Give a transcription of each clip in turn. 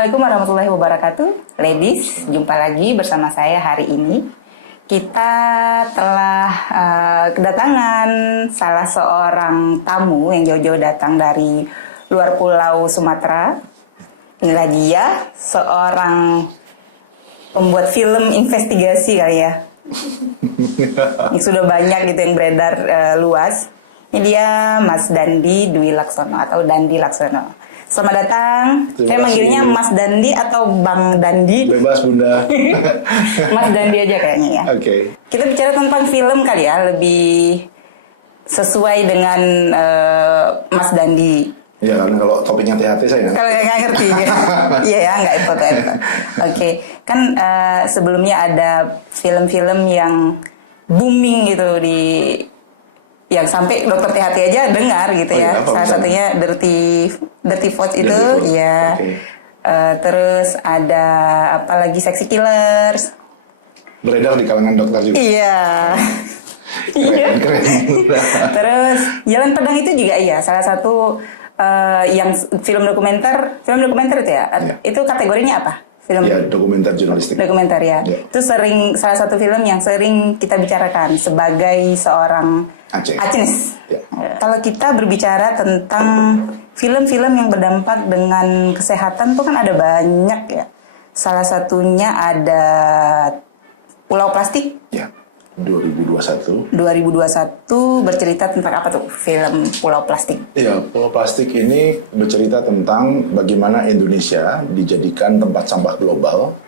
Assalamualaikum warahmatullahi wabarakatuh. Ladies, jumpa lagi bersama saya hari ini. Kita telah kedatangan salah seorang tamu yang jauh-jauh datang dari luar pulau Sumatera. Inilah dia, seorang pembuat film investigasi kali ya. Yang sudah banyak gitu yang beredar luas. Ini dia Mas Dandi Dwi Laksono atau Dandi Laksono. Selamat datang. Saya manggilnya Mas Dandi atau Bang Dandi. Bebas Bunda. Mas Dandi aja kayaknya ya. Oke. Okay. Kita bicara tentang film kali ya, lebih sesuai dengan Mas Dandi. Ya kan kalau topiknya THT saya. Kalau nggak ngerti, iya ya nggak itu. Oke, kan sebelumnya ada film-film yang booming gitu yang sampai dokter THT aja dengar gitu ya. Salah satunya Dirty Voice itu, ya. Okay. Terus ada apa lagi, Sexy Killers. Beredar di kalangan dokter juga. Iya. Keren. Terus Jalan Pedang itu juga iya, salah satu yang film dokumenter itu ya. Itu kategorinya apa? Film ya, dokumenter jurnalistik. Dokumenter ya. Itu salah satu film yang sering kita bicarakan sebagai seorang Aceh. Ya. Kalau kita berbicara tentang film-film yang berdampak dengan kesehatan tuh kan ada banyak ya. Salah satunya ada Pulau Plastik. Ya. 2021 bercerita tentang apa tuh film Pulau Plastik? Ya, Pulau Plastik ini bercerita tentang bagaimana Indonesia dijadikan tempat sampah global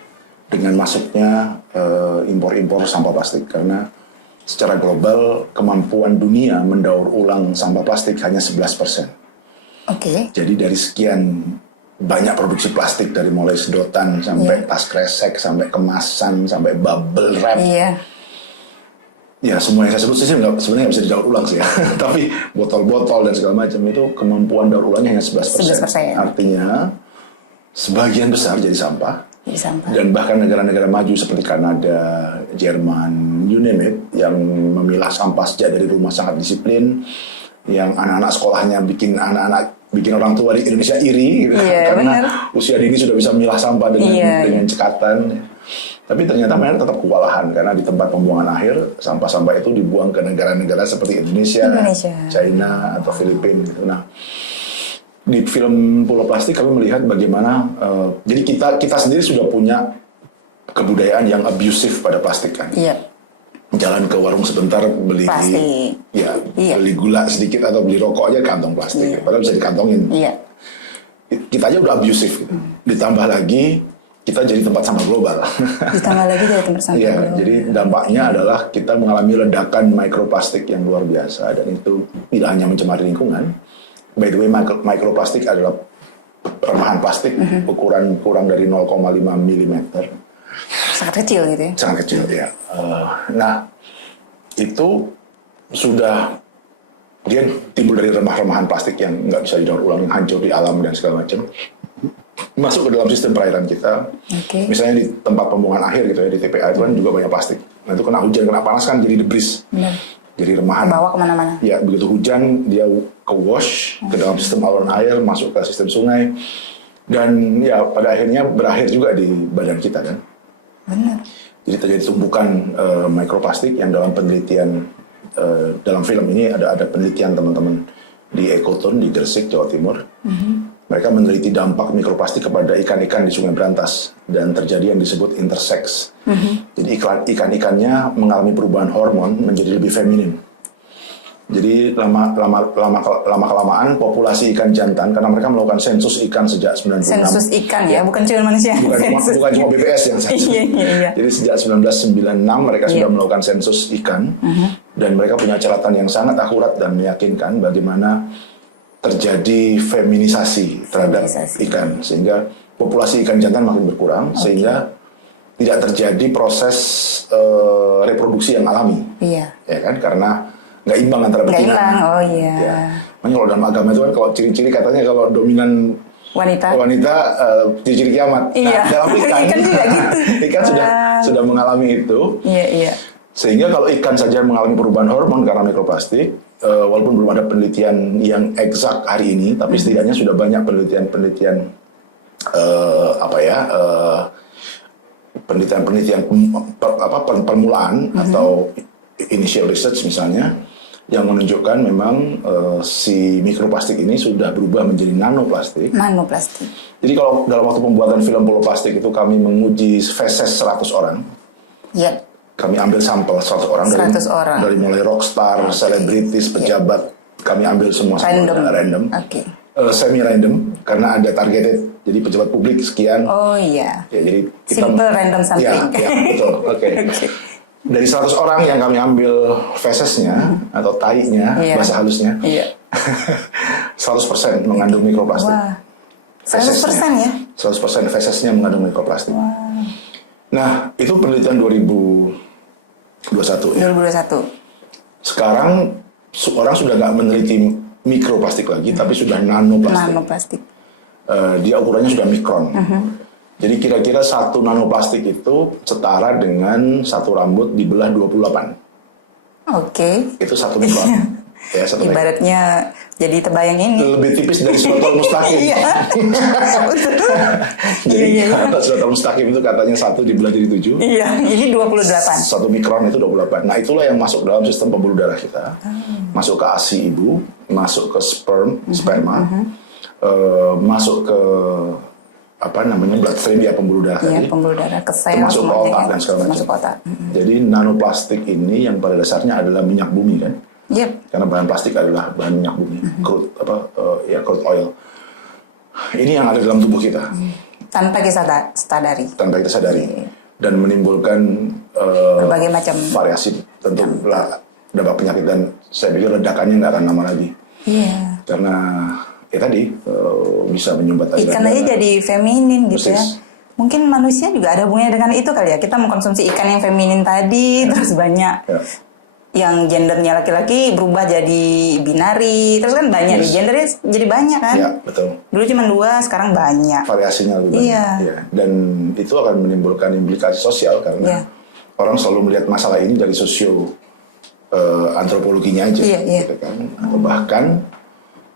dengan masuknya impor-impor sampah plastik, karena secara global kemampuan dunia mendaur ulang sampah plastik hanya 11%. Oke. Jadi dari sekian banyak produksi plastik, dari mulai sedotan sampai tas kresek, sampai kemasan, sampai bubble wrap. Iya. Ya, semua yang saya sebut sih sebenarnya nggak bisa didaur ulang sih ya. Tapi botol-botol dan segala macam itu kemampuan daur ulangnya hanya 11%. Artinya sebagian besar jadi sampah. Dan bahkan negara-negara maju seperti Kanada, Jerman, you name it, yang memilah sampah sejak dari rumah sangat disiplin, yang anak-anak sekolahnya bikin orang tua di Indonesia iri gitu, karena usia dini sudah bisa memilah sampah dengan cekatan. Tapi ternyata mereka tetap kewalahan, karena di tempat pembuangan akhir sampah-sampah itu dibuang ke negara-negara seperti Indonesia, China atau Filipina gitu. Nah, di film Pulau Plastik kami melihat bagaimana jadi kita sendiri sudah punya kebudayaan yang abusif pada plastik kan. Iya. Jalan ke warung sebentar beli beli gula sedikit atau beli rokok aja kantong plastik, padahal bisa dikantongin. Iya. Kita aja udah abusif gitu. Ditambah lagi kita jadi tempat sampah global. Ditambah lagi jadi tempat sampah global. Jadi dampaknya adalah kita mengalami ledakan mikroplastik yang luar biasa, dan itu tidak hanya mencemari lingkungan. By the way, mikroplastik adalah remahan plastik ukuran kurang dari 0,5 mm. Sangat kecil gitu ya? Sangat kecil, ya. Nah, itu sudah dia timbul dari remah-remahan plastik yang nggak bisa didaur ulang, yang hancur di alam dan segala macam. Masuk ke dalam sistem perairan kita. Misalnya di tempat pembuangan akhir gitu ya, di TPA itu kan juga banyak plastik. Nah, itu kena hujan, kena panas kan jadi debris. Jadi remahan. Bawa kemana-mana. Ya, begitu hujan dia ke wash ke dalam sistem alur air, masuk ke sistem sungai, dan ya pada akhirnya berakhir juga di badan kita kan. Benar. Jadi terjadi tumpukan mikroplastik yang dalam penelitian dalam film ini ada penelitian teman-teman di Ekoton di Gresik, Jawa Timur. Mereka meneliti dampak mikroplastik kepada ikan-ikan di Sungai Brantas, dan terjadi yang disebut intersex. Jadi ikan-ikannya mengalami perubahan hormon menjadi lebih feminin. Jadi lama-kelamaan populasi ikan jantan, karena mereka melakukan sensus ikan sejak 96. Sensus ikan ya, bukan cuma manusia. Bukan cuma BPS yang sensus. Jadi sejak 1996 mereka sudah melakukan sensus ikan, dan mereka punya catatan yang sangat akurat dan meyakinkan bagaimana terjadi feminisasi terhadap ikan, sehingga populasi ikan jantan makin berkurang, sehingga tidak terjadi proses reproduksi yang alami. Iya. Ya kan, karena nggak imbang antara betina. Ya. Makanya kalau dalam agama itu kan, kalau ciri-ciri katanya kalau dominan wanita ciri-ciri kiamat. Nah, dalam ikan juga gitu. Ikan sudah mengalami itu. Iya. Sehingga kalau ikan saja mengalami perubahan hormon karena mikroplastik, walaupun belum ada penelitian yang eksak hari ini, tapi setidaknya sudah banyak penelitian penelitian permulaan atau initial research misalnya yang menunjukkan memang si mikroplastik ini sudah berubah menjadi nanoplastik. Nanoplastik. Jadi kalau dalam waktu pembuatan film poloplastik itu kami menguji feses 100 orang. Yep. Kami ambil sampel 100 orang, dari mulai rockstar, selebritis, pejabat. Kami ambil semua random. Okay. Semi random karena ada targeted. Jadi pejabat publik sekian. Oh iya. Ya, jadi kita simple random sampling. Ya, betul. Oke. Okay. Dari 100 orang yang kami ambil fesesnya atau tainya, bahasa halusnya. 100% mengandung mikroplastik. Wah. 100% ya? 100% fesesnya mengandung mikroplastik. Wow. Nah, itu penelitian 2021 ya. 2021. Sekarang orang sudah nggak meneliti mikroplastik lagi, tapi sudah nanoplastik. Nanoplastik. Dia ukurannya sudah mikron. Jadi kira-kira 1 nanoplastik itu setara dengan 1 rambut dibelah 28. Oke. Itu 1 mikron. Ya, ibaratnya jadi terbayang ini. Lebih tipis dari suratol mustaqim. Jadi suratol mustaqim itu katanya 1 dibelah jadi 7. Iya, ini 28. 1 mikron itu 28. Nah, itulah yang masuk dalam sistem pembuluh darah kita. Masuk ke ASI ibu, masuk ke sperma, masuk ke bloodstream ya, pembuluh darah tadi. Pembuluh darah ke sel, masuk ke otak dan segala macam. Jadi nanoplastik ini yang pada dasarnya adalah minyak bumi kan. Karena bahan plastik adalah bahan minyak bumi, crude oil. Ini yang ada dalam tubuh kita. Tanpa kita sadari. Dan menimbulkan berbagai macam variasi, tentu dampak penyakit, dan saya pikir ledakannya nggak akan lama lagi. Karena tadi bisa menyumbat aliran ikan aja jadi feminin gitu. Persis. Ya. Mungkin manusia juga ada hubungannya dengan itu kali ya. Kita mengkonsumsi ikan yang feminin tadi, terus banyak yang gendernya laki-laki berubah jadi binari, terus kan banyak di gendernya jadi banyak kan. Ya, betul. Dulu cuma 2, sekarang banyak. Variasinya lebih banyak. Ya. Dan itu akan menimbulkan implikasi sosial karena orang selalu melihat masalah ini dari sosio antropologinya aja, gitu kan. Atau bahkan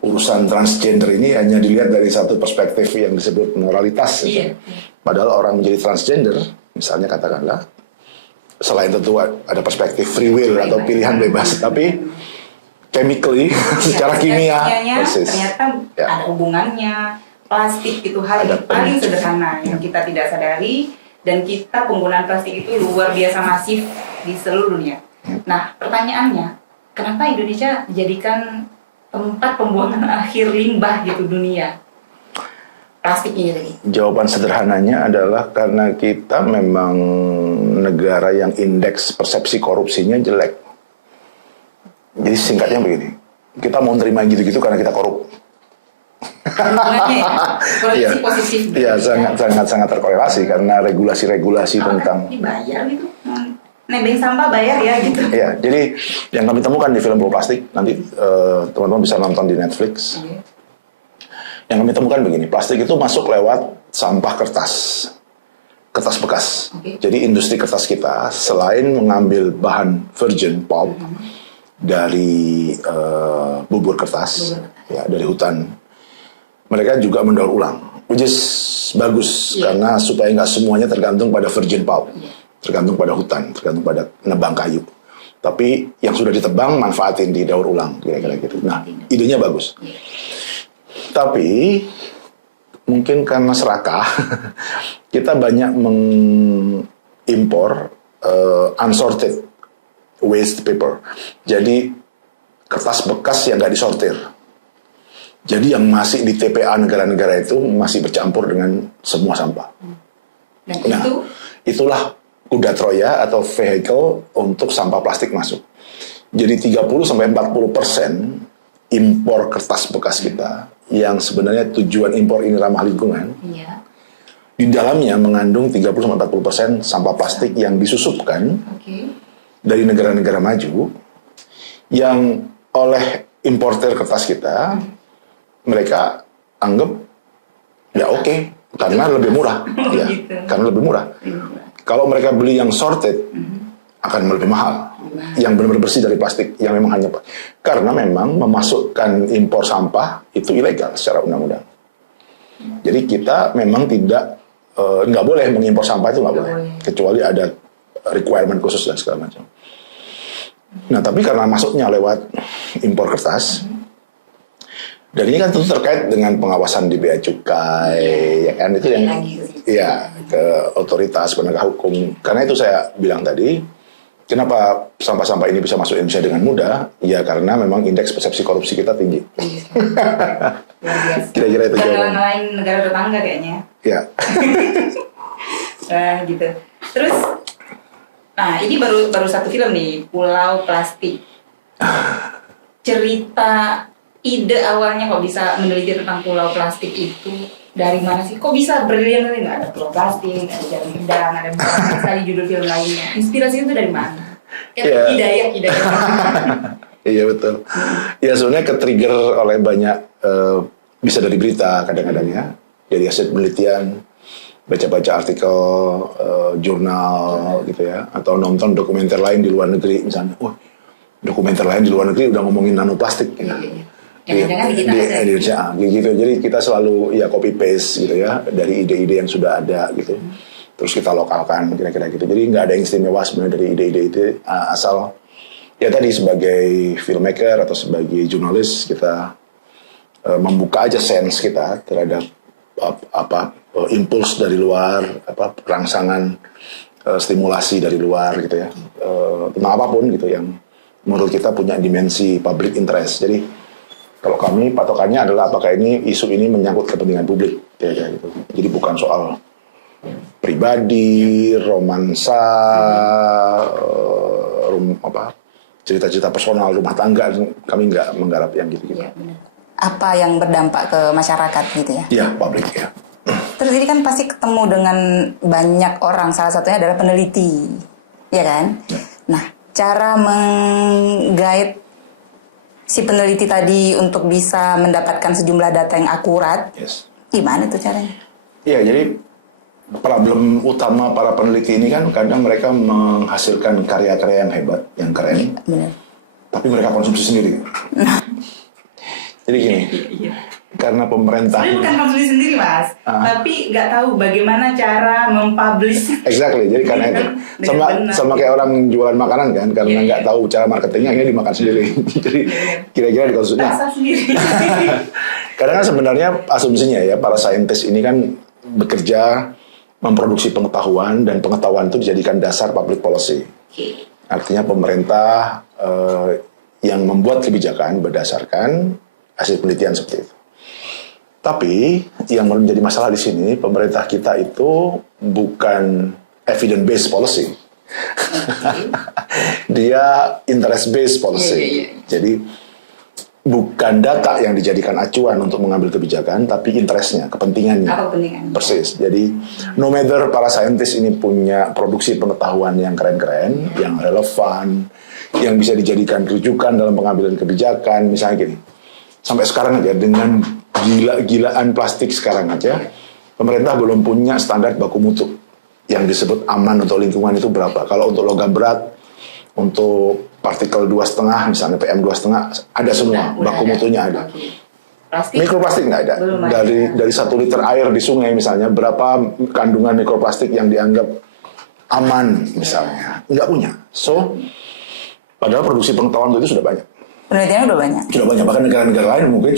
urusan transgender ini hanya dilihat dari satu perspektif yang disebut moralitas. Gitu. Padahal orang menjadi transgender, misalnya katakanlah, selain tentu ada perspektif free will atau pilihan bebas, tapi chemically, secara kimia, ternyata ada hubungannya. Plastik itu hal yang paling sederhana yang kita tidak sadari, dan kita penggunaan plastik itu luar biasa masif di seluruh dunia. Nah, pertanyaannya, kenapa Indonesia dijadikan tempat pembuangan akhir limbah gitu dunia? Plastik ini tadi. Jawaban sederhananya adalah karena kita memang negara yang indeks persepsi korupsinya jelek. Jadi singkatnya begini, kita mau terima gitu-gitu karena kita korup. Korelasi positif. Iya, sangat terkorelasi karena regulasi-regulasi tentang. Dibayar gitu. Nebeng sampah bayar ya gitu. Iya, jadi yang kami temukan di film plastik, nanti teman-teman bisa nonton di Netflix. Yang kami temukan begini, plastik itu masuk lewat sampah kertas bekas. Jadi industri kertas kita selain mengambil bahan virgin pulp dari bubur kertas, ya, dari hutan, mereka juga mendaur ulang, which is bagus karena supaya nggak semuanya tergantung pada virgin pulp, tergantung pada hutan, tergantung pada nebang kayu. Tapi yang sudah ditebang manfaatin di daur ulang, kira-kira gitu. Nah, idenya bagus. Tapi mungkin karena serakah, kita banyak mengimpor unsorted waste paper. Jadi kertas bekas yang nggak disortir. Jadi yang masih di TPA negara-negara itu masih bercampur dengan semua sampah. Nah, itulah kuda Troya atau vehicle untuk sampah plastik masuk. Jadi 30-40% impor kertas bekas kita yang sebenarnya tujuan impor ini ramah lingkungan, di dalamnya mengandung 30-40% sampah plastik yang disusupkan dari negara-negara maju, yang oleh importer kertas kita mereka anggap ya oke, karena lebih murah, ya, karena lebih murah. Kalau mereka beli yang sorted akan lebih mahal. Yang benar-benar bersih dari plastik, yang memang hanya karena memang memasukkan impor sampah itu ilegal secara undang-undang. Jadi kita memang nggak boleh mengimpor sampah itu nggak boleh, kecuali ada requirement khusus dan segala macam. Nah tapi karena masuknya lewat impor kertas, dan ini kan tentu terkait dengan pengawasan di Bea Cukai, ya kan itu yang, ya ke otoritas penegak hukum. Karena itu saya bilang tadi, kenapa sampah-sampah ini bisa masuk Indonesia dengan mudah? Ya karena memang indeks persepsi korupsi kita tinggi. Kira-kira itu jawaban. Lain negara tetangga kayaknya. Ya. Nah gitu. Terus, nah ini baru satu film nih, Pulau Plastik. Cerita ide awalnya kok bisa meneliti tentang pulau plastik itu dari mana sih? Kok bisa berlian-lian? Ada pulau plastik, ada jalan gendang, ada banyak sekali judul film lainnya. Inspirasi itu dari mana? Hidayah. Iya betul. Ya sebenarnya ke-trigger oleh banyak, bisa dari berita kadang-kadang ya, dari hasil penelitian, baca-baca artikel, jurnal gitu ya, atau nonton dokumenter lain di luar negeri misalnya. Dokumenter lain di luar negeri udah ngomongin nanoplastik. Ya. Jangan-jangan di Indonesia gitu. Jadi kita selalu ya copy paste gitu ya dari ide-ide yang sudah ada gitu. Terus kita lokalkan kira-kira gitu. Jadi nggak ada yang istimewa sebenarnya dari ide-ide itu, asal ya tadi sebagai filmmaker atau sebagai jurnalis kita membuka aja sense kita terhadap impuls dari luar, rangsangan, stimulasi dari luar gitu ya, tentang apapun gitu yang menurut kita punya dimensi public interest. Jadi kalau kami patokannya adalah apakah isu ini menyangkut kepentingan publik, ya gitu. Jadi bukan soal pribadi, romansa, cerita-cerita personal rumah tangga. Kami nggak menggarap yang gitu-gitu. Ya, apa yang berdampak ke masyarakat gitu ya? Ya, publik ya. Terus ini kan pasti ketemu dengan banyak orang, salah satunya adalah peneliti, ya kan? Ya. Nah, cara menggait si peneliti tadi untuk bisa mendapatkan sejumlah data yang akurat, gimana tuh caranya? Iya, jadi problem utama para peneliti ini kan kadang mereka menghasilkan karya-karya yang hebat, yang keren, benar. Tapi mereka konsumsi sendiri. Jadi gini, karena pemerintah... Sebenarnya bukan konsumsi sendiri, Mas. Tapi nggak tahu bagaimana cara mempublish. Exactly, jadi karena itu. Sama kayak orang jualan makanan kan, karena nggak tahu cara marketingnya, ini dimakan sendiri. Jadi kira-kira dikonsumsi. Rasa sendiri. Karena kan sebenarnya asumsinya ya, para saintis ini kan bekerja memproduksi pengetahuan, dan pengetahuan itu dijadikan dasar public policy. Artinya pemerintah yang membuat kebijakan berdasarkan hasil penelitian seperti itu. Tapi yang menjadi masalah di sini, pemerintah kita itu bukan evidence-based policy. Dia interest-based policy. Jadi bukan data yang dijadikan acuan untuk mengambil kebijakan, tapi interestnya, kepentingannya. Persis. Jadi no matter para saintis ini punya produksi pengetahuan yang keren-keren, yang relevan, yang bisa dijadikan rujukan dalam pengambilan kebijakan, misalnya gini. Sampai sekarang aja dengan gila-gilaan plastik sekarang aja, pemerintah belum punya standar baku mutu yang disebut aman untuk lingkungan itu berapa. Kalau untuk logam berat, untuk partikel 2,5 misalnya PM2,5 ada semua, baku mutunya ada. Mikroplastik nggak ada. Dari 1 liter air di sungai misalnya, berapa kandungan mikroplastik yang dianggap aman misalnya, nggak punya. So, padahal produksi pengetahuan itu sudah banyak. Penelitiannya udah banyak. Sudah banyak, bahkan negara-negara lain mungkin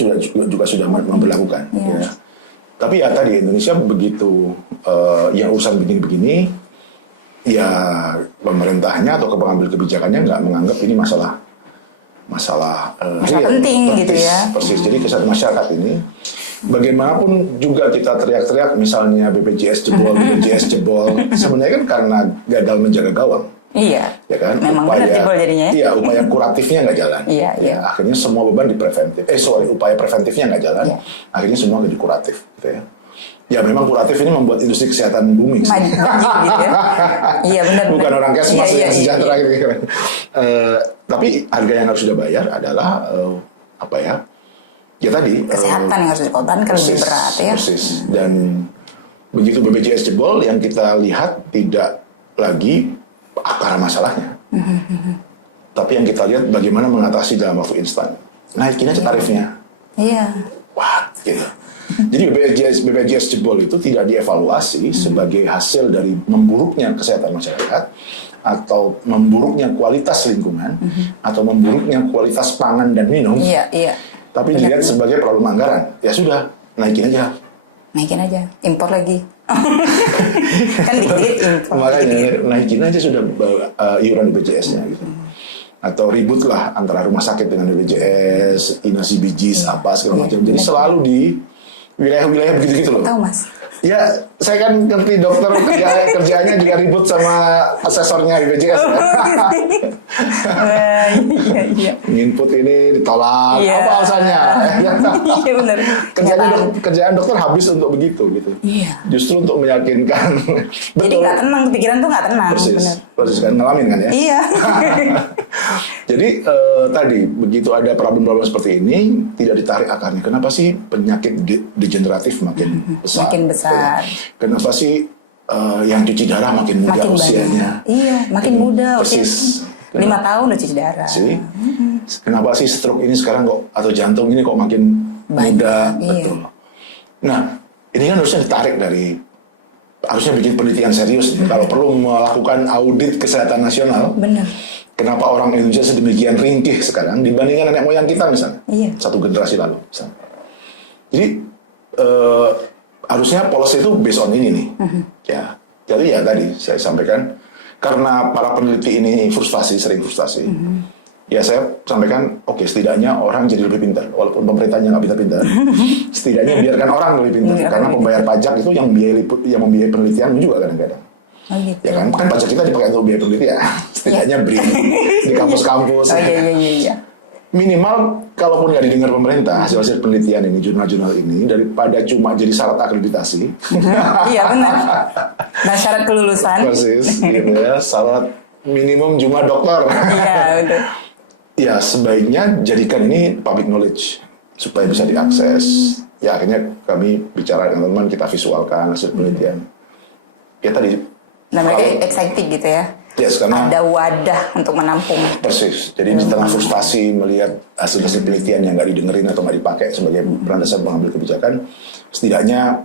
juga sudah memperlakukan. Ya. Tapi ya tadi Indonesia begitu, yang urusan begini-begini, ya pemerintahnya atau pengambil kebijakannya nggak menganggap ini masalah penting gitu ya. Persis. Jadi kesadaran masyarakat ini, bagaimanapun juga kita teriak-teriak, misalnya BPJS jebol, sebenarnya kan karena gagal menjaga gawang. Iya. Ya kan? Memang benar jebol jadinya. Iya, upaya kuratifnya nggak jalan. Iya. Akhirnya semua beban di preventif. Upaya preventifnya nggak jalan. Akhirnya semua jadi kuratif, gitu ya. Ya memang kuratif ini membuat industri kesehatan booming. Maju gitu ya. Iya benar. Bukan orang kesmas yang sejahtera gitu. Tapi harga yang harus dibayar adalah ya tadi kesehatan yang harus dikorbankan lebih berat ya. Persis. Dan begitu BPJS jebol, yang kita lihat tidak lagi akar masalahnya. Tapi yang kita lihat bagaimana mengatasi dalam waktu instan. Naikin aja tarifnya. Iya. Wah, gitu. Jadi BPJS jebol itu tidak dievaluasi sebagai hasil dari memburuknya kesehatan masyarakat atau memburuknya kualitas lingkungan atau memburuknya kualitas pangan dan minum. Iya, iya. Tapi dilihat sebagai problem anggaran. Ya sudah, naikin aja. Impor lagi. Kan dikit impor. Makanya naikin aja sudah iuran BPJS-nya gitu. Atau ribut lah antara rumah sakit dengan BPJS, inasi bijis, apa segala macam. Jadi selalu di wilayah-wilayah begitu-gitu loh. Tahu Mas. Ya, saya kan ngerti dokter kerjaannya juga ribut sama asesornya BPJS. Iya. Input ini ditolak, apa alasannya? Iya benar. Kerjaan dokter habis untuk begitu gitu. Iya. Justru untuk meyakinkan. Jadi nggak tenang, pikiran tuh nggak tenang. Persis kan ngalamin kan ya. Iya. Jadi tadi begitu ada problem-problem seperti ini tidak ditarik akarnya. Kenapa sih penyakit degeneratif makin besar? Makin besar. Kenapa sih yang cuci darah makin muda usianya? Iya, makin muda. Persis. 5 tahun udah cuci darah. Kenapa sih stroke ini sekarang kok atau jantung ini kok makin muda? Betul. Nah, ini kan harusnya ditarik dari harusnya bikin penelitian serius nih. Kalau perlu melakukan audit kesehatan nasional. Benar. Kenapa orang Indonesia sedemikian ringkih sekarang dibandingkan nenek moyang kita misalnya? Iya. Satu generasi lalu misalnya. Jadi harusnya policy itu based on ini nih. Ya. Jadi ya tadi saya sampaikan karena para peneliti ini sering frustasi. Ya saya sampaikan, oke, setidaknya orang jadi lebih pintar. Walaupun pemerintahnya nggak pintar-pintar, setidaknya biarkan orang lebih pintar. Karena pembayar pajak itu yang membiayai penelitian juga kadang-kadang. Oh, gitu. Ya kan pajak kita dipakai untuk biaya penelitian. Setidaknya BRIN di kampus-kampus. Iya. Minimal kalaupun nggak didengar pemerintah hasil penelitian ini, jurnal-jurnal ini, daripada cuma jadi syarat akreditasi. Iya benar. Nah syarat kelulusan. Persis, gitu ya, syarat minimum jumlah dokter. Iya betul. Ya sebaiknya jadikan ini public knowledge supaya bisa diakses. Ya akhirnya kami bicara dengan teman, kita visualkan hasil penelitian. Ya tadi. Nah mereka excited gitu ya. Yes, karena ada wadah untuk menampung. Persis. Jadi di tengah frustasi melihat hasil-hasil penelitian yang nggak didengerin atau nggak dipakai sebagai landasan pengambil kebijakan, setidaknya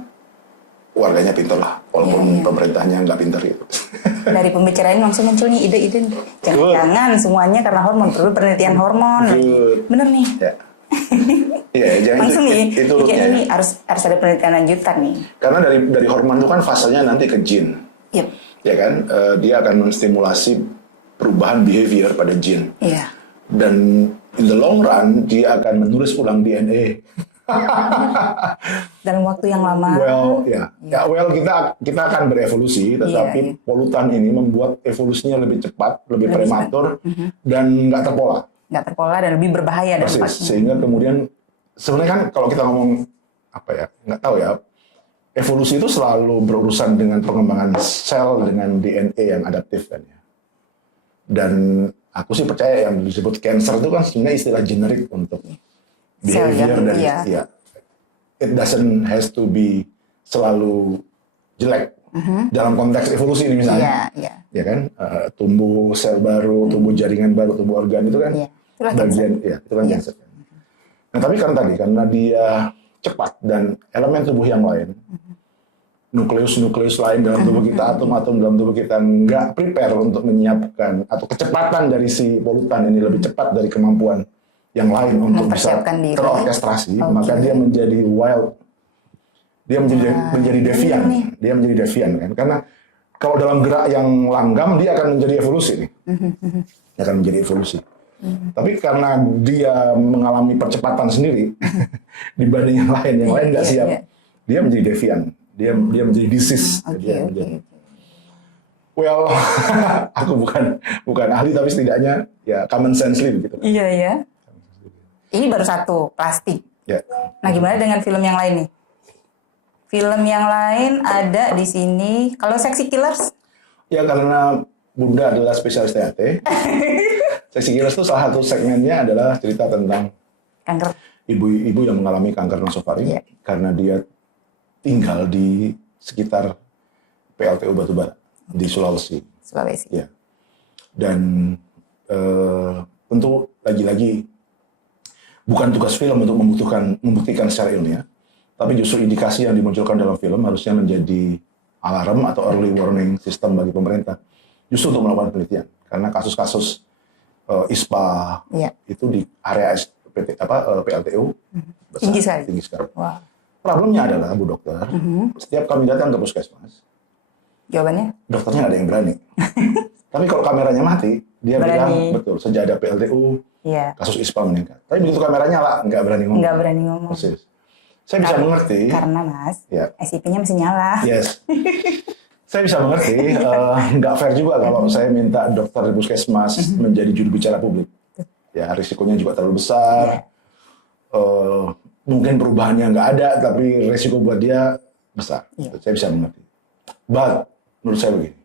warganya pintar lah, walaupun pemerintahnya nggak pintar gitu. Dari pembicaraan langsung muncul nih ide-ide. Jangan semuanya karena hormon, perlu penelitian hormon. Bener nih. Ya. Iya, jangan langsung itu ini harus ada penelitian lanjutan nih. Karena dari hormon itu kan fasenya nanti ke jin. Yep. Ya kan, dia akan menstimulasi perubahan behavior pada jin. Iya. Dan in the long run dia akan menulis ulang DNA. Dalam waktu yang lama. Kita akan berevolusi, tetapi polutan ini membuat evolusinya lebih cepat, lebih prematur, dan nggak terpola. Nggak terpola dan lebih berbahaya dampaknya. Sehingga kemudian sebenarnya kan kalau kita ngomong nggak tahu ya. Evolusi itu selalu berurusan dengan pengembangan sel dengan DNA yang adaptif kan ya. Dan aku sih percaya yang disebut cancer itu kan sebenarnya istilah generik untuk behavior dari it doesn't has to be selalu jelek dalam konteks evolusi ini misalnya. Ya kan, tumbuh sel baru, tumbuh jaringan baru, tumbuh organ itu kan bagian itu kan cancer. Nah, tapi karena dia cepat dan elemen tubuh yang lain, nukleus lain dalam tubuh kita, atom-atom dalam tubuh kita nggak prepare untuk menyiapkan atau kecepatan dari si polutan ini lebih cepat dari kemampuan yang lain untuk bisa terorkestrasi, maka dia menjadi wild, dia menjadi devian kan, karena kalau dalam gerak yang langgam dia akan menjadi evolusi nih, dia akan menjadi evolusi. Tapi karena dia mengalami percepatan sendiri dibanding yang lain nggak siap, dia menjadi devian, dia menjadi disease. Well, aku bukan ahli tapi setidaknya ya common sense gitu. Iya ya. Ini baru satu plastik. Ya. Nah gimana dengan film yang lain nih? Film yang lain ada di sini. Kalau Sexy Killers? Ya karena Bunda adalah spesialis THT. Sexy Killers itu salah satu segmennya adalah cerita tentang kanker. Ibu-ibu yang mengalami kanker nasofaring karena dia tinggal di sekitar PLTU Batubara di Sulawesi. Ya. Dan tentu lagi-lagi bukan tugas film untuk membuktikan secara ilmiah, Tapi justru indikasi yang dimunculkan dalam film harusnya menjadi alarm atau early warning system bagi pemerintah. Justru untuk melakukan penelitian. Karena kasus-kasus ISPA itu di area PLTU besar, tinggi sekali. Wow. Problemnya adalah, Bu Dokter, setiap kami datang ke puskesmas, jawabannya? Dokternya nggak ada yang berani. Tapi kalau kameranya mati, dia bilang, betul, sejak ada PLTU, kasus ISPA meningkat. Tapi begitu kameranya nyala, nggak berani ngomong. Nggak berani ngomong. Persis. Saya bisa mengerti. Karena Mas, SIP-nya masih nyala. Yes. Saya bisa mengerti, nggak fair juga kalau saya minta dokter di puskesmas menjadi juru bicara publik. Ya, risikonya juga terlalu besar. Mungkin perubahannya nggak ada, tapi risiko buat dia besar. Saya bisa mengerti. But, menurut saya begini.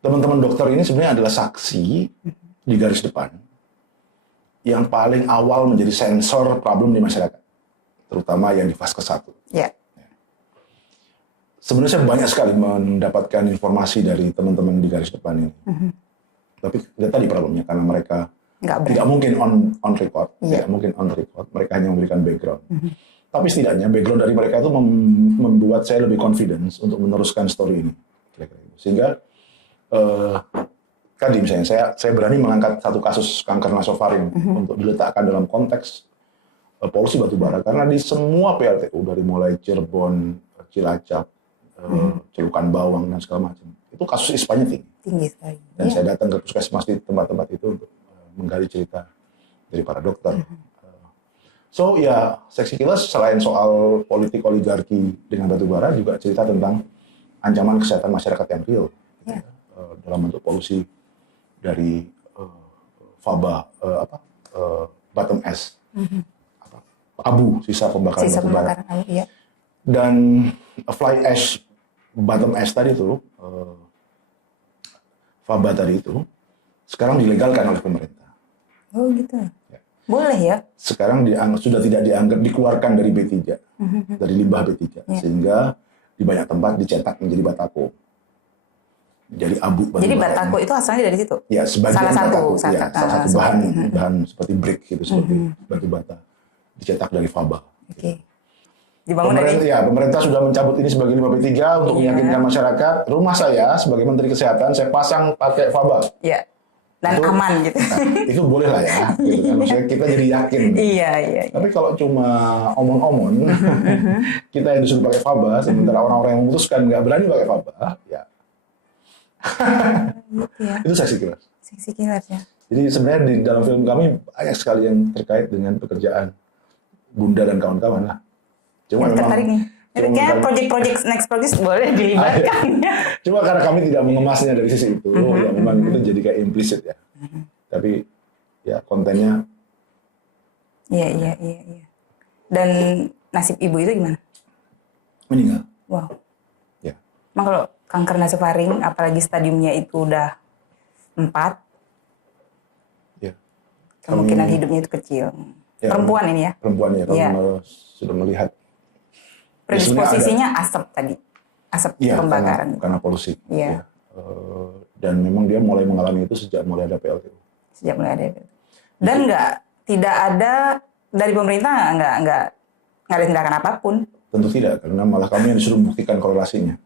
Teman-teman dokter ini sebenarnya adalah saksi di garis depan yang paling awal menjadi sensor problem di masyarakat, terutama yang di fase ke-1. Sebenarnya saya banyak sekali mendapatkan informasi dari teman-teman di garis depan ini. Tapi lihat tadi problemnya, karena mereka tidak mungkin on record, tidak mungkin on record, mereka hanya memberikan background. Tapi setidaknya background dari mereka itu membuat saya lebih confidence untuk meneruskan story ini. Sehingga tadi misalnya saya berani mengangkat satu kasus kanker nasofaring untuk diletakkan dalam konteks polusi batubara, karena di semua PLTU dari mulai Cirebon, Cilacap, Celukan Bawang dan segala macam itu kasus ISPA-nya tinggi sekali. Dan saya datang ke puskesmas di tempat-tempat itu untuk menggali cerita dari para dokter. So ya, Seksi Killers selain soal politik oligarki dengan batubara juga cerita tentang ancaman kesehatan masyarakat yang real. Dalam bentuk polusi dari faba bottom ash, abu, sisa pembakaran batubara, dan fly ash bottom ash tadi itu, faba tadi itu sekarang dilegalkan oleh pemerintah. Oh gitu. Boleh ya? Sekarang sudah tidak dianggap, dikeluarkan dari B3, dari limbah B3, sehingga di banyak tempat dicetak menjadi batako. Jadi abu. Jadi batako itu asalnya dari situ? Ya, sebagian salah satu bahan seperti brick gitu, seperti batu bata, dicetak dari faba. Oke. Pemerintah sudah mencabut ini sebagai limbah B3 untuk meyakinkan masyarakat. Rumah saya sebagai Menteri Kesehatan, saya pasang pakai faba. Iya. Dan itu, aman gitu. Itu boleh lah ya. Gitu kan. Maksudnya kita jadi yakin. Iya. Tapi kalau cuma omong-omong, kita yang disuruh pakai faba, sementara orang-orang yang memutuskan nggak berani pakai faba, ya. Itu Seksi Killers. Seksi Killers ya. Jadi sebenarnya di dalam film kami banyak sekali yang terkait dengan pekerjaan Bunda dan kawan-kawan lah. Cuma memang tertarik nih. Kayaknya project next project boleh dilibatkan. Cuma karena kami tidak mengemasnya dari sisi itu, ya memang itu jadi kayak implisit ya. Tapi ya kontennya. Iya. Dan nasib ibu itu gimana? Meninggal. Wow. Ya. Emang kalau kanker nasofaring, apalagi stadiumnya itu udah 4, kemungkinan hidupnya itu kecil. Ya, perempuan ini ya? Perempuan ya, kalau sudah melihat. Predisposisinya asap tadi, asap pembakaran. Karena polusi. Iya. Ya. Dan memang dia mulai mengalami itu sejak mulai ada PLTU. Dan tidak ada dari pemerintah nggak ada tindakan apapun. Tentu tidak, karena malah kami yang disuruh buktikan korelasinya.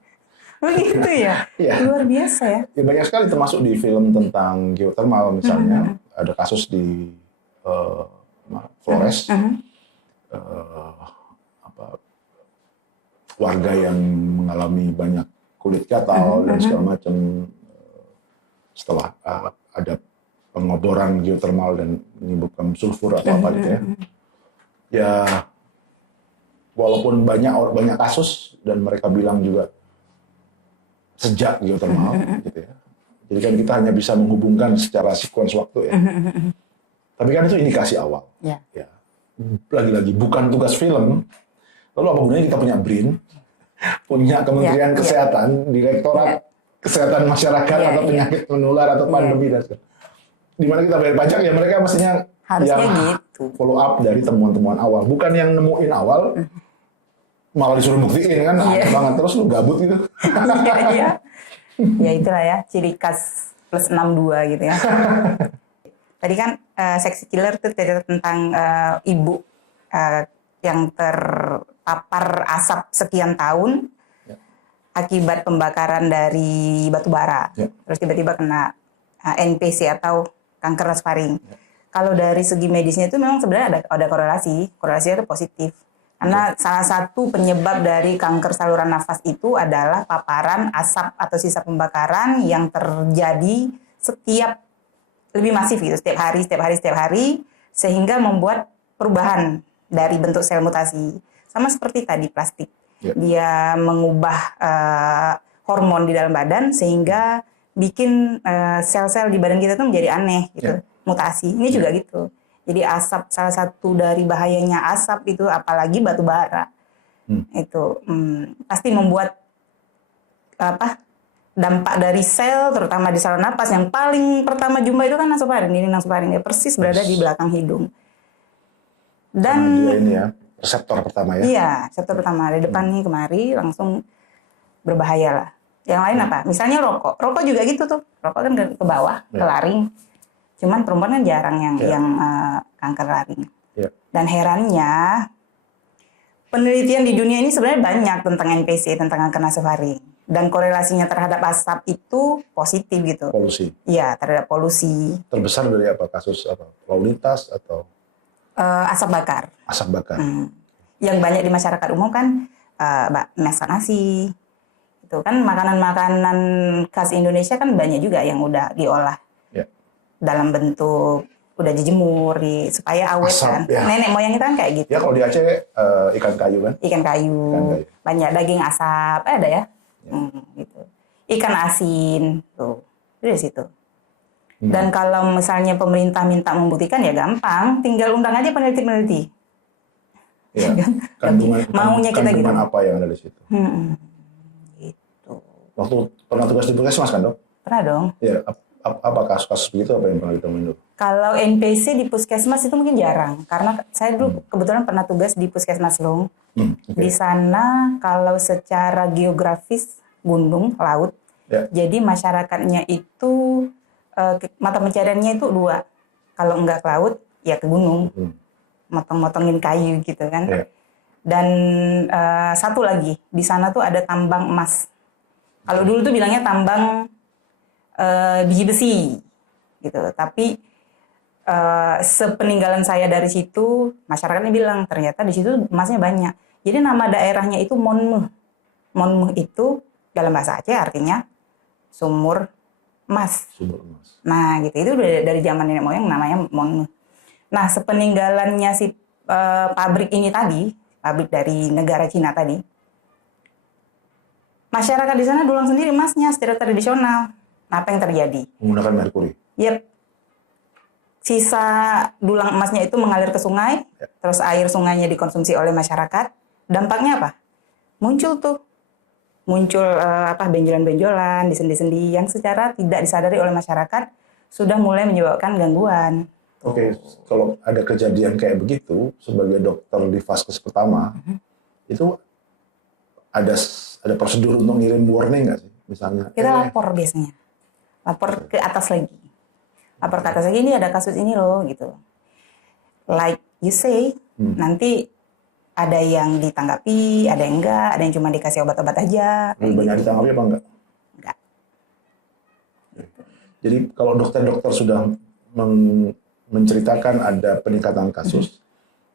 Begitu ya? Luar biasa ya? Ya banyak sekali, termasuk di film tentang geothermal misalnya, ada kasus di Flores, warga yang mengalami banyak kulit gatal dan segala macam setelah ada pengoboran geothermal dan menimbulkan sulfur atau apa gitu ya. Ya, walaupun banyak kasus dan mereka bilang juga sejak geothermal gitu ya. Jadi kan kita hanya bisa menghubungkan secara sequence waktu ya. Tapi kan itu indikasi awal. Ya. Lagi-lagi bukan tugas film. Lalu apa gunanya kita punya BRIN, punya Kementerian Kesehatan, Direktorat Kesehatan Masyarakat atau penyakit menular atau pandemi dan sebagainya. Di mana kita bayar pajak ya mereka mestinya harusnya gitu. Follow up dari temuan-temuan awal, bukan yang nemuin awal malah disuruh buktiin kan, aneh banget terus lu gabut gitu. Iya. Ya itulah ya ciri khas plus 62 gitu ya. Tadi kan Seksi Killer itu cerita tentang ibu yang terpapar asap sekian tahun akibat pembakaran dari batu bara, terus tiba-tiba kena NPC atau kanker nasofaring. Kalau dari segi medisnya itu memang sebenarnya ada korelasinya itu positif. Karena salah satu penyebab dari kanker saluran nafas itu adalah paparan asap atau sisa pembakaran yang terjadi lebih masif gitu, setiap hari, sehingga membuat perubahan dari bentuk sel mutasi. Sama seperti tadi plastik. Dia mengubah hormon di dalam badan sehingga bikin sel-sel di badan kita itu menjadi aneh gitu, mutasi. Ini juga gitu. Jadi asap, salah satu dari bahayanya asap itu, apalagi batu bara, itu pasti membuat dampak dari sel, terutama di saluran napas. Yang paling pertama jumpa itu kan nasofaring. Ini nasofaring dia persis berada di belakang hidung. Dan dia ini ya, reseptor pertama ya? Iya, reseptor pertama. Di depan nih kemari langsung berbahaya lah. Yang lain apa? Misalnya rokok. Rokok juga gitu tuh. Rokok kan ke bawah, ke laring. Cuman perempuan kan jarang yang kanker laring. Dan herannya, penelitian di dunia ini sebenarnya banyak tentang NPC, tentang kanker nasofaring. Dan korelasinya terhadap asap itu positif gitu. Polusi? Iya, terhadap polusi. Terbesar dari apa? Kasus apa? Lalu lintas atau? Asap bakar. Asap bakar. Yang banyak di masyarakat umum kan masak nasi. Itu kan makanan-makanan khas Indonesia kan banyak juga yang udah diolah. Dalam bentuk udah dijemur supaya awet asap, kan. Nenek moyang kita kan kayak gitu. Ya kalau di Aceh ikan kayu kan? Ikan kayu. Banyak daging asap, ada ya. Gitu. Ikan asin tuh. Dari situ. Dan kalau misalnya pemerintah minta membuktikan ya gampang, tinggal undang aja peneliti-peneliti. Ya, kandungan kita gitu. Apa yang ada di situ? Gitu. Waktu pernah tugas di Puskesmas kan dok? Pernah dong. Ya, apa kasus-kasus begitu apa yang pernah ditemuin dok? Kalau NPC di Puskesmas itu mungkin jarang, karena saya dulu kebetulan pernah tugas di Puskesmas Long. Di sana kalau secara geografis gunung, laut, jadi masyarakatnya itu mata pencariannya itu dua. Kalau enggak ke laut, ya ke gunung. Motong-motongin kayu gitu kan. Dan satu lagi, di sana tuh ada tambang emas. Kalau dulu tuh bilangnya tambang biji besi gitu. Tapi sepeninggalan saya dari situ, masyarakatnya bilang ternyata di situ emasnya banyak. Jadi nama daerahnya itu Monmuh. Monmuh itu dalam bahasa Aceh artinya sumur emas. Nah, gitu. Itu udah dari zaman nenek moyang namanya Monmuh. Nah, sepeninggalannya si pabrik ini tadi, pabrik dari negara Cina tadi, masyarakat di sana dulang sendiri emasnya secara tradisional. Nah, apa yang terjadi? Menggunakan merkuri. Sisa dulang emasnya itu mengalir ke sungai, terus air sungainya dikonsumsi oleh masyarakat. Dampaknya apa? Muncul benjolan-benjolan di sendi-sendi yang secara tidak disadari oleh masyarakat sudah mulai menyebabkan gangguan. Oke, kalau ada kejadian kayak begitu sebagai dokter di vaskes pertama, itu ada prosedur untuk ngirim warning nggak sih? Misalnya kita lapor biasanya, lapor ke atas lagi, ini ada kasus ini loh gitu. Like you say, nanti ada yang ditanggapi, ada yang enggak, ada yang cuma dikasih obat-obat aja. Lebih banyak ditanggapi apa enggak? Enggak. Jadi kalau dokter-dokter sudah menceritakan ada peningkatan kasus,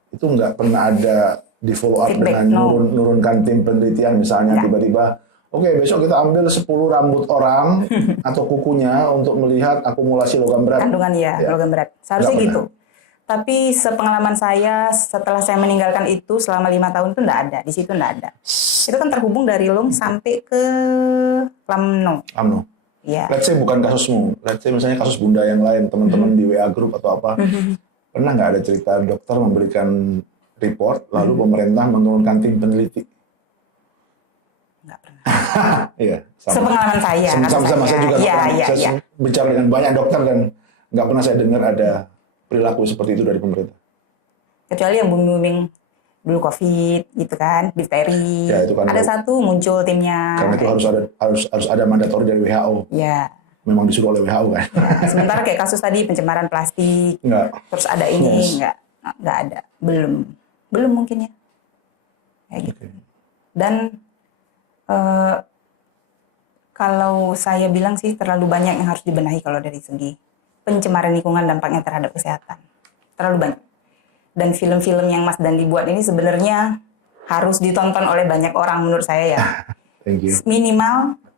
itu nggak pernah ada di follow up dengan nurunkan tim penelitian misalnya tiba-tiba, oke, besok kita ambil 10 rambut orang atau kukunya untuk melihat akumulasi logam berat. Kandungan logam berat. Seharusnya gitu. Tapi sepengalaman saya setelah saya meninggalkan itu selama 5 tahun itu enggak ada. Di situ enggak ada. Itu kan terhubung dari lung sampai ke lamno. Ya. Let's say bukan kasusmu. Let's say misalnya kasus bunda yang lain, teman-teman di WA group atau apa. Pernah nggak ada cerita dokter memberikan report, lalu pemerintah menurunkan tim peneliti? Nggak pernah. Iya. Sepengalaman saya. Sama saya juga nggak pernah. Saya bicara dengan banyak dokter dan nggak pernah saya dengar ada perilaku seperti itu dari pemerintah. Kecuali yang booming dulu COVID gitu kan, difteri. Ya, itu kan ada satu muncul timnya. Karena itu harus ada mandatori dari WHO. Ya. Memang disuruh oleh WHO kan. Ya, sementara kayak kasus tadi pencemaran plastik. Enggak. Terus ada ini enggak ada, belum. belum mungkin ya. Kayak gitu. Dan kalau saya bilang sih terlalu banyak yang harus dibenahi kalau dari segi pencemaran lingkungan dampaknya terhadap kesehatan. Terlalu banyak. Dan film-film yang Mas Dandi buat ini sebenarnya harus ditonton oleh banyak orang menurut saya ya. Thank you.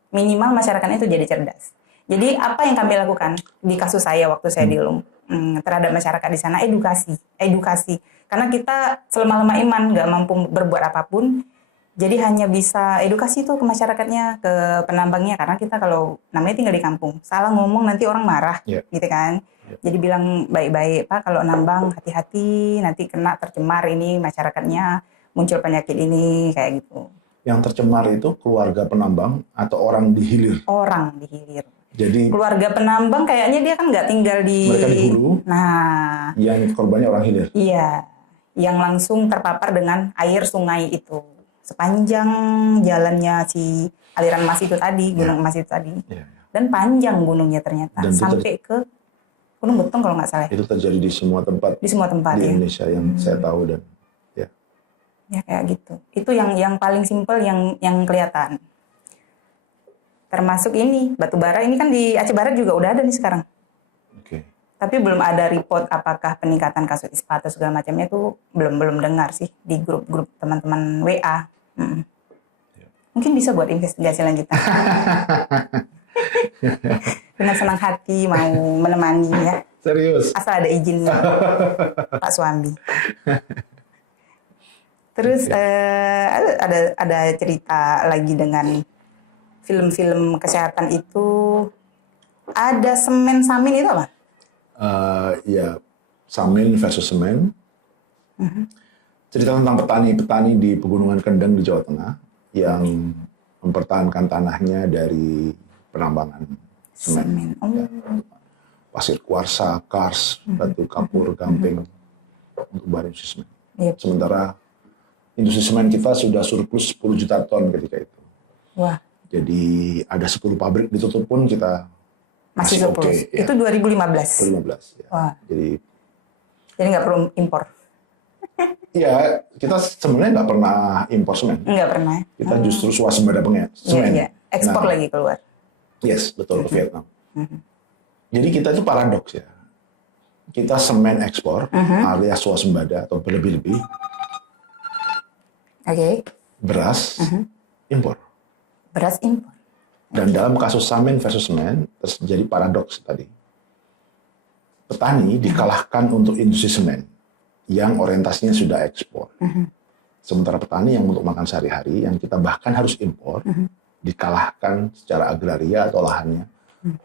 Minimal masyarakatnya itu jadi cerdas. Jadi apa yang kami lakukan di kasus saya waktu saya di LUM terhadap masyarakat di sana, edukasi. Karena kita selama-lama iman nggak mampu berbuat apapun, jadi hanya bisa edukasi tuh ke masyarakatnya, ke penambangnya. Karena kita kalau namanya tinggal di kampung, salah ngomong nanti orang marah, gitu kan. Jadi bilang baik-baik, Pak, kalau nambang hati-hati, nanti kena tercemar ini masyarakatnya, muncul penyakit ini, kayak gitu. Yang tercemar itu keluarga penambang atau orang di hilir? Orang di hilir. Jadi keluarga penambang kayaknya dia kan nggak tinggal di... Mereka di hulu. Nah. Yang korbannya orang hilir. Iya. Yang langsung terpapar dengan air sungai itu. Sepanjang jalannya si aliran emas itu tadi, gunung emas itu tadi. Dan panjang gunungnya ternyata. Dan sampai ke Gunung Betung kalau nggak salah. Itu terjadi di semua tempat. Di semua tempat di ya. Indonesia yang saya tahu dan ya kayak gitu. Itu yang paling simpel yang kelihatan. Termasuk ini batu bara ini kan di Aceh Barat juga udah ada nih sekarang. Oke. Tapi belum ada report apakah peningkatan kasus ispa atau segala macamnya itu belum dengar sih di grup-grup teman-teman WA. Mungkin bisa buat investigasi lanjutan. Dengan senang hati mau menemani ya. Serius. Asal ada izin Pak Suambi. Terus ada cerita lagi dengan film-film kesehatan itu, ada semen samin itu apa? Ya, samin versus semen. Cerita tentang petani-petani di Pegunungan Kendeng di Jawa Tengah yang mempertahankan tanahnya dari penambangan semen. Ya, pasir kuarsa, kars, batu kapur, gamping untuk bahan industri semen. Sementara industri semen kita sudah surplus 10 juta ton ketika itu. Wah. Jadi ada 10 pabrik ditutup pun kita masih surplus. Okay, itu 2015. 2015. Ya. Wah. Jadi nggak perlu impor. Iya, kita sebenarnya nggak pernah impor semen. Nggak pernah. Kita justru swasembada semen. Iya. Ekspor lagi keluar. Yes, betul ke Vietnam. Jadi kita itu paradoks ya. Kita semen ekspor alias swasembada atau berlebih-lebih. Beras impor. Beras impor. Dan dalam kasus samin versus semen terjadi paradoks tadi. Petani dikalahkan untuk industri semen yang orientasinya sudah ekspor. Sementara petani yang untuk makan sehari-hari yang kita bahkan harus impor dikalahkan secara agraria atau lahannya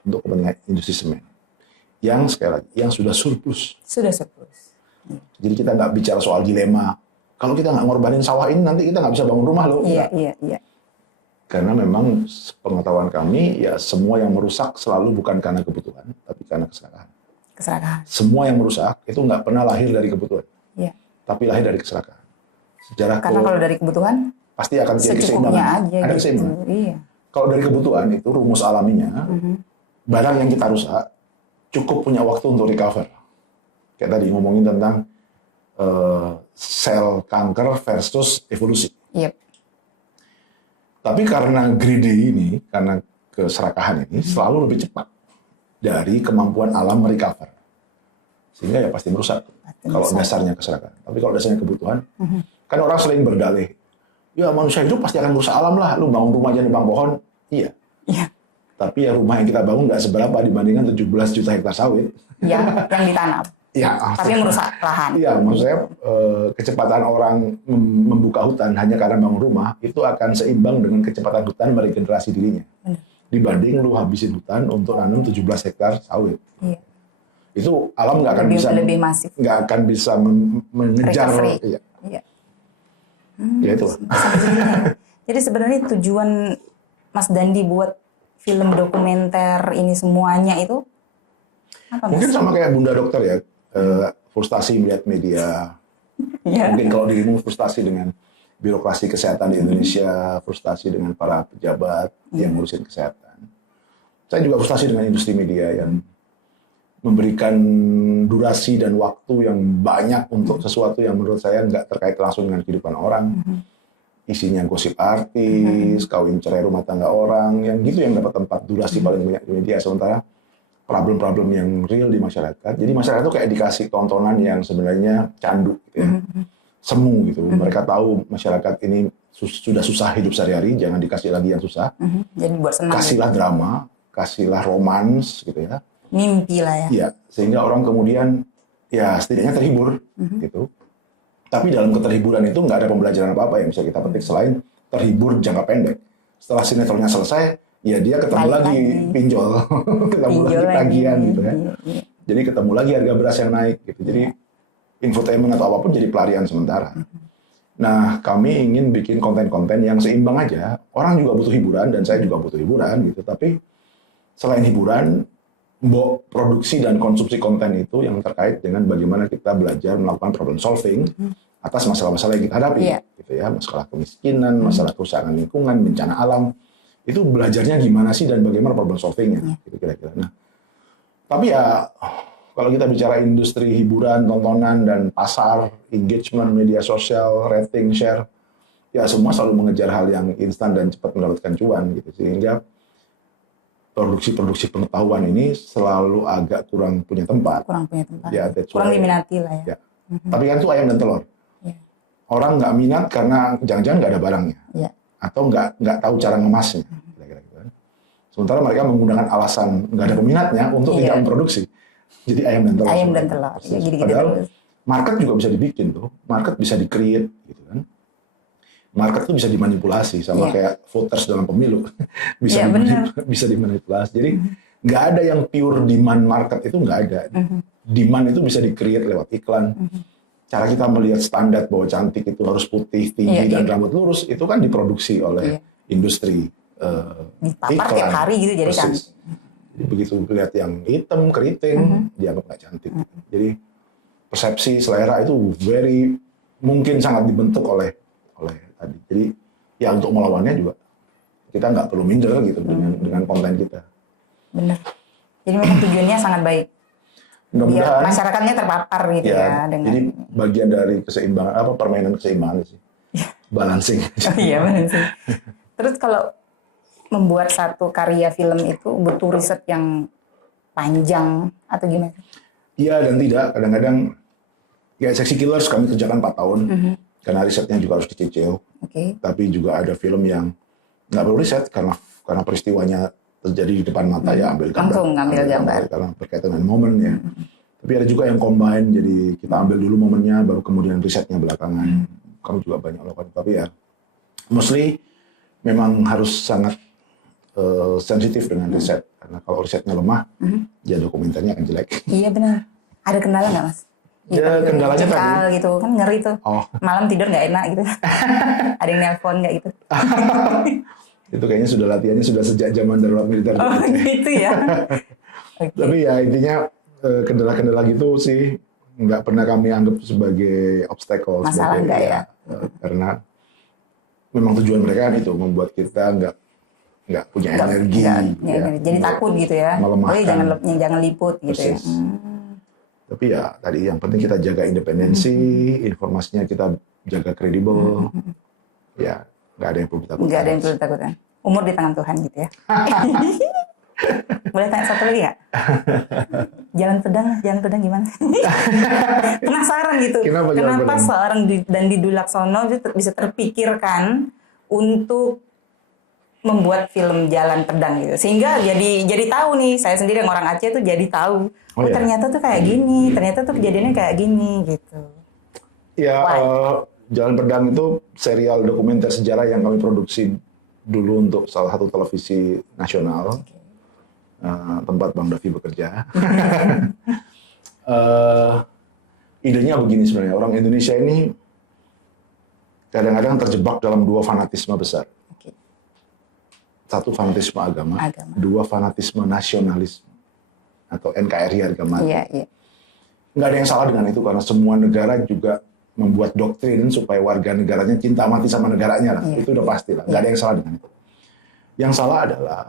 untuk kepentingan industri semen. Yang sekali lagi yang sudah surplus. Sudah surplus. Jadi kita nggak bicara soal dilema. Kalau kita nggak ngorbanin sawah ini, nanti kita nggak bisa bangun rumah loh. Iya. Karena memang pengetahuan kami, ya semua yang merusak selalu bukan karena kebutuhan, tapi karena keserakahan. Semua yang merusak itu nggak pernah lahir dari kebutuhan, tapi lahir dari keserakahan. Karena kalau dari kebutuhan, pasti akan jadi keseimbangan. Ada keseimbangan. Iya. Kalau dari kebutuhan itu rumus alaminya, barang yang kita rusak cukup punya waktu untuk recover. Kayak tadi ngomongin tentang sel kanker versus evolusi. Tapi karena greedy ini, karena keserakahan ini selalu lebih cepat dari kemampuan alam merecover. Sehingga ya pasti merusak. Kalau dasarnya keserakahan. Tapi kalau dasarnya kebutuhan, kan orang sering berdalih, ya manusia hidup pasti akan merusak alam lah. Lu bangun rumah aja nebang pohon, iya. Tapi ya rumah yang kita bangun nggak seberapa dibandingkan 17 juta hektar sawit. Yang ditanam. Ya, tapi merusak lahan. Iya, maksud saya kecepatan orang membuka hutan hanya karena bangun rumah itu akan seimbang dengan kecepatan hutan meregenerasi dirinya. Dibanding lu habisin hutan untuk nanam 17 hektar sawit. Iya. Itu alam nggak akan lebih masif. Nggak akan bisa mengejar. Iya. Ya itu. Jadi sebenarnya tujuan Mas Dandi buat film dokumenter ini semuanya itu apa? Mungkin sama kayak Bunda Dokter ya. Frustasi melihat media. Mungkin kalau dirimu frustasi dengan birokrasi kesehatan di Indonesia, frustasi dengan para pejabat yang ngurusin kesehatan. Saya juga frustasi dengan industri media yang memberikan durasi dan waktu yang banyak untuk sesuatu yang menurut saya nggak terkait langsung dengan kehidupan orang. Isinya gosip artis, kawin cerai rumah tangga orang, yang gitu yang dapat tempat durasi paling banyak di media. Sementara problem-problem yang real di masyarakat. Jadi masyarakat itu kayak dikasih tontonan yang sebenarnya candu, gitu ya. Semu gitu. Mereka tahu masyarakat ini sudah susah hidup sehari-hari, jangan dikasih lagi yang susah. Jadi buat senang. Kasihlah gitu. Drama, kasihlah romans, gitu ya. Mimpi lah ya. Iya, sehingga orang kemudian ya setidaknya terhibur, gitu. Tapi dalam keterhiburan itu nggak ada pembelajaran apa-apa yang bisa kita petik selain terhibur jangka pendek. Setelah sinetronnya selesai, ya dia ketemu lagi pinjol, ketemu lagi tagihan gitu ya. Jadi ketemu lagi harga beras yang naik gitu. Jadi infotainment atau apapun jadi pelarian sementara. Nah, kami ingin bikin konten-konten yang seimbang aja. Orang juga butuh hiburan dan saya juga butuh hiburan gitu. Tapi selain hiburan, produksi dan konsumsi konten itu yang terkait dengan bagaimana kita belajar melakukan problem solving atas masalah-masalah yang kita hadapi, gitu ya. Masalah kemiskinan, masalah kerusakan lingkungan, bencana alam. Itu belajarnya gimana sih dan bagaimana problem solvingnya, gitu kira-kira. Nah, tapi ya kalau kita bicara industri hiburan, tontonan dan pasar, engagement, media sosial, rating, share, ya semua selalu mengejar hal yang instan dan cepat mendapatkan cuan, gitu. Sehingga produksi-produksi pengetahuan ini selalu agak kurang punya tempat. Kurang punya tempat. Ya, kurang diminati lah ya. Tapi kan itu ayam dan telur. Orang nggak minat karena jangan-jangan nggak ada barangnya. Atau nggak tahu cara ngemasnya. Sementara mereka menggunakan alasan nggak ada peminatnya untuk tidak memproduksi. Jadi ayam dan telur. Ayam dan telur. Ya, gitu-gitu Padahal terus. Market juga bisa dibikin tuh. Market bisa di-create gitu kan. Market tuh bisa dimanipulasi sama kayak voters dalam pemilu. bisa dimanipulasi. Jadi nggak ada yang pure demand market itu nggak ada. Demand itu bisa di-create lewat iklan. Cara kita melihat standar bahwa cantik itu harus putih, tinggi, dan rambut lurus, itu kan diproduksi oleh industri dipapar tiap hari gitu jadi cantik. Jadi begitu lihat yang hitam, keriting, dianggap nggak cantik. Jadi persepsi selera itu mungkin sangat dibentuk oleh tadi. Jadi ya untuk melawannya juga kita nggak perlu minder gitu dengan konten kita. Benar. Jadi memang tujuannya sangat baik. Mudah-mudahan masyarakatnya terpapar gitu ya dengan. Jadi bagian dari keseimbangan permainan keseimbangan sih. Balancing. Iya, balancing. Terus kalau membuat satu karya film itu butuh riset yang panjang atau gimana? Iya dan tidak. Kadang-kadang ya Sexy Killers kami kerjakan 4 tahun. Karena risetnya juga harus dicicil. Tapi juga ada film yang nggak perlu riset karena peristiwanya terjadi di depan mata ya ambil gambar. Langsung ngambil gambar. Karena berkaitan dengan momennya. Tapi ada juga yang combine, jadi kita ambil dulu momennya, baru kemudian risetnya belakangan. Kami juga banyak lakukan. Tapi ya mostly memang harus sangat sensitif dengan riset. Karena kalau risetnya lemah, ya dokumenternya akan jelek. Iya benar. Ada kendala nggak Mas? Ya kendalanya tadi. Gitu kan ngeri tuh. Malam tidur nggak enak gitu. Ada yang nelpon nggak gitu. Itu kayaknya sudah latihannya sudah sejak zaman darurat militer. Gitu ya. Tapi ya intinya kendala-kendala gitu sih nggak pernah kami anggap sebagai obstacle. Masalah enggak ya? Karena memang tujuan mereka kan itu membuat kita nggak punya energi. Jadi takut gitu ya. Melemahkan. Jangan liput gitu. Persis. Ya. Tapi ya tadi yang penting kita jaga independensi, informasinya kita jaga kredibel. Ya nggak ada yang perlu ditakutkan. Nggak ada yang perlu ditakutkan. Umur di tangan Tuhan gitu ya. Boleh tanya satu lagi nggak? Jalan pedang gimana? Penasaran gitu. Kenapa seorang Dandi Laksono bisa terpikirkan untuk membuat film Jalan Pedang gitu. Sehingga jadi tahu nih, saya sendiri yang orang Aceh tuh jadi tahu. Ternyata tuh kayak gini, ternyata tuh kejadiannya kayak gini gitu. Ya, Jalan Pedang itu serial dokumenter sejarah yang kami produksi dulu untuk salah satu televisi nasional. Tempat Bang Davi bekerja. Idenya begini sebenarnya, orang Indonesia ini kadang-kadang terjebak dalam 2 fanatisme besar. Satu fanatisme agama, 2 fanatisme nasionalisme atau NKRI harga mati. Nggak ada yang salah dengan itu karena semua negara juga membuat doktrin supaya warga negaranya cinta mati sama negaranya lah. Itu udah pasti lah. Nggak ada yang salah dengan itu. Yang salah adalah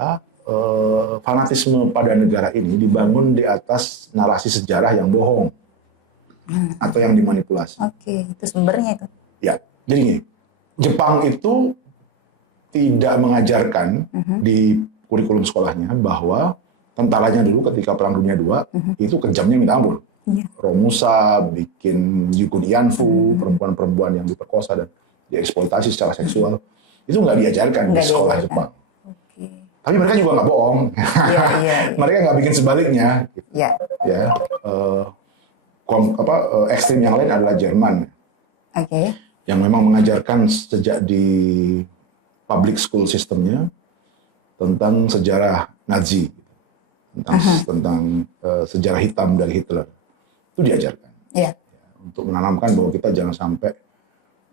fanatisme pada negara ini dibangun di atas narasi sejarah yang bohong atau yang dimanipulasi. Oke, itu sumbernya itu. Ya, jadi gini, Jepang itu tidak mengajarkan di kurikulum sekolahnya bahwa tentaranya dulu ketika Perang Dunia II itu kejamnya minta ampun. Iya. Romusa, bikin Yukun Ianfu, perempuan-perempuan yang diperkosa dan dieksploitasi secara seksual, itu nggak diajarkan di sekolah Jepang. Tapi mereka juga nggak bohong. Iya. Mereka nggak bikin sebaliknya. Iya. Ya, ekstrim yang lain adalah Jerman. Oke. Yang memang mengajarkan sejak di public school sistemnya tentang sejarah Nazi, tentang sejarah hitam dari Hitler. Itu diajarkan. Iya. Untuk menanamkan bahwa kita jangan sampai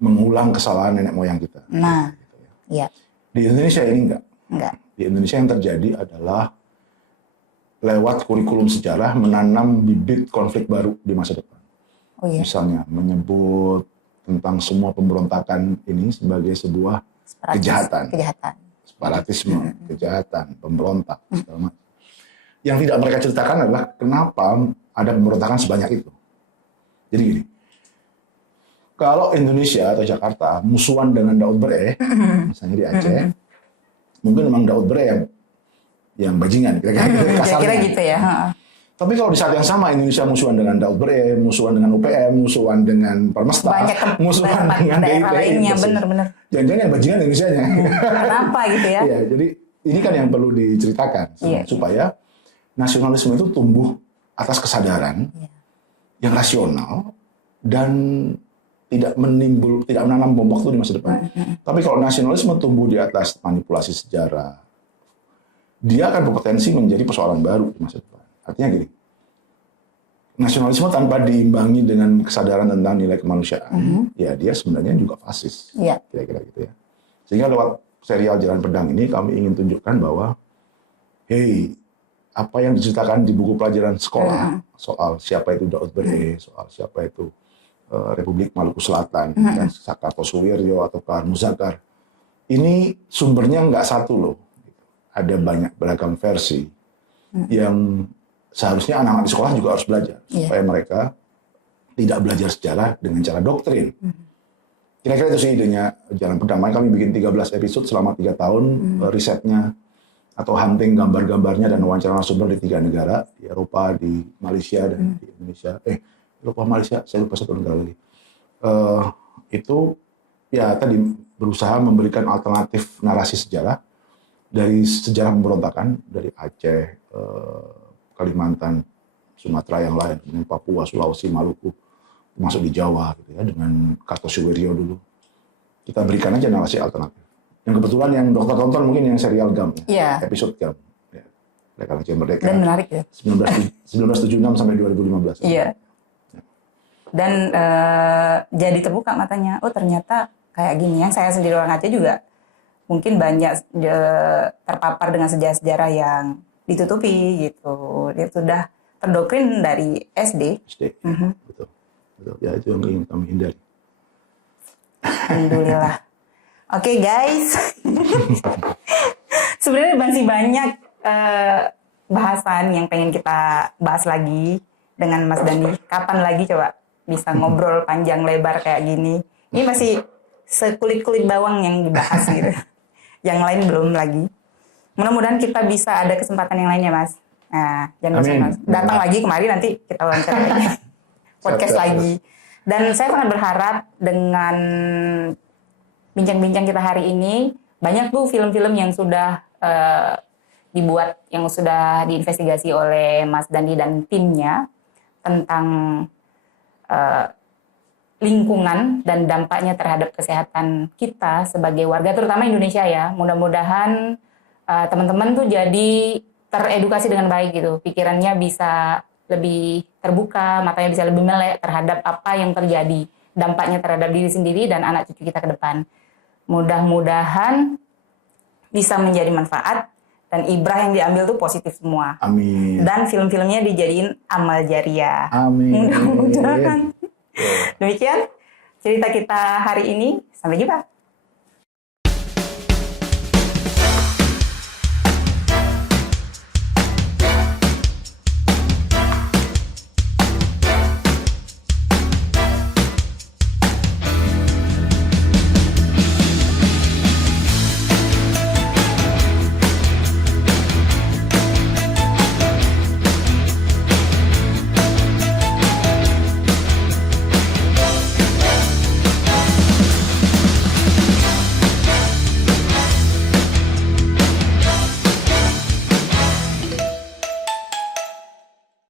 mengulang kesalahan nenek moyang kita. Nah, gitu ya. Iya. Di Indonesia ini enggak. Enggak. Di Indonesia yang terjadi adalah lewat kurikulum sejarah menanam bibit konflik baru di masa depan. Oh iya. Misalnya menyebut tentang semua pemberontakan ini sebagai sebuah kejahatan. Separatisme, kejahatan, pemberontak, segala macam. Yang tidak mereka ceritakan adalah kenapa ada pemberontakan sebanyak itu. Jadi gini, kalau Indonesia atau Jakarta musuhan dengan Daud Bre, misalnya di Aceh, mungkin memang Daud Bre yang bajingan, kira-kira gitu ya. Tapi kalau di saat yang sama Indonesia musuhan dengan Daud Bre, musuhan dengan UPM, musuhan dengan Permesta, musuhan dengan DIP, benar-benar. Jangan-jangan yang bajingan Indonesianya. Kenapa gitu ya? Iya, jadi ini kan yang perlu diceritakan supaya nasionalisme itu tumbuh atas kesadaran yang rasional dan tidak menanam bom waktu di masa depan. Tapi kalau nasionalisme tumbuh di atas manipulasi sejarah, dia akan berpotensi menjadi persoalan baru di masa depan. Artinya gini, nasionalisme tanpa diimbangi dengan kesadaran tentang nilai kemanusiaan, ya dia sebenarnya juga fasis, kira-kira gitu ya. Sehingga lewat serial Jalan Pedang ini kami ingin tunjukkan bahwa, hey, apa yang diceritakan di buku pelajaran sekolah soal siapa itu Daud Bre, soal siapa itu Republik Maluku Selatan, dan Sakato Suwiryo atau Kahar Muzakar, ini sumbernya nggak satu loh. Ada banyak beragam versi yang seharusnya anak-anak di sekolah juga harus belajar supaya mereka tidak belajar sejarah dengan cara doktrin. Kira-kira itu sih idenya Jalan Pedang. Kami bikin 13 episode selama 3 tahun, risetnya atau hunting gambar-gambarnya dan wawancara narasumber di 3 negara, di Eropa, di Malaysia, dan di Indonesia. Eropa, Malaysia, saya lupa 1 negara lagi. Itu ya tadi berusaha memberikan alternatif narasi sejarah dari sejarah pemberontakan dari Aceh, Kalimantan, Sumatera yang lain, kemudian Papua, Sulawesi, Maluku, masuk di Jawa gitu ya, dengan Kartosuwiryo dulu. Kita berikan aja narasi alternatif. Yang kebetulan yang dokter tonton mungkin yang serial GAM, episode GAM. Ya. Mereka Merdeka. Dan menarik ya. 1976 sampai 2015. Iya. Dan jadi terbuka matanya. Oh ternyata kayak gini. Yang saya sendiri orang Aceh juga mungkin banyak terpapar dengan sejarah-sejarah yang ditutupi gitu. Dia sudah terdoktrin dari SD. Betul. Ya itu yang ingin kami hindari. Alhamdulillah. Oke guys. Sebenarnya masih banyak bahasan yang pengen kita bahas lagi dengan Mas Dandi. Kapan lagi coba bisa ngobrol panjang lebar kayak gini? Ini masih sekulit-kulit bawang yang dibahas gitu. Yang lain belum lagi. Mudah-mudahan kita bisa ada kesempatan yang lainnya, Mas. Nah, jangan Mas. Datang lagi kemari nanti kita wawancara lagi. Podcast lagi. Dan saya sangat berharap dengan bincang-bincang kita hari ini, banyak tuh film-film yang sudah dibuat, yang sudah diinvestigasi oleh Mas Dandi dan timnya tentang lingkungan dan dampaknya terhadap kesehatan kita sebagai warga, terutama Indonesia ya. Mudah-mudahan teman-teman tuh jadi teredukasi dengan baik gitu. Pikirannya bisa lebih terbuka, matanya bisa lebih melek terhadap apa yang terjadi, dampaknya terhadap diri sendiri dan anak cucu kita ke depan. Mudah-mudahan bisa menjadi manfaat dan ibrah yang diambil tuh positif semua. Amin. Dan film-filmnya dijadiin amal jariah. Amin. Mudah-mudahan. Demikian cerita kita hari ini. Sampai jumpa.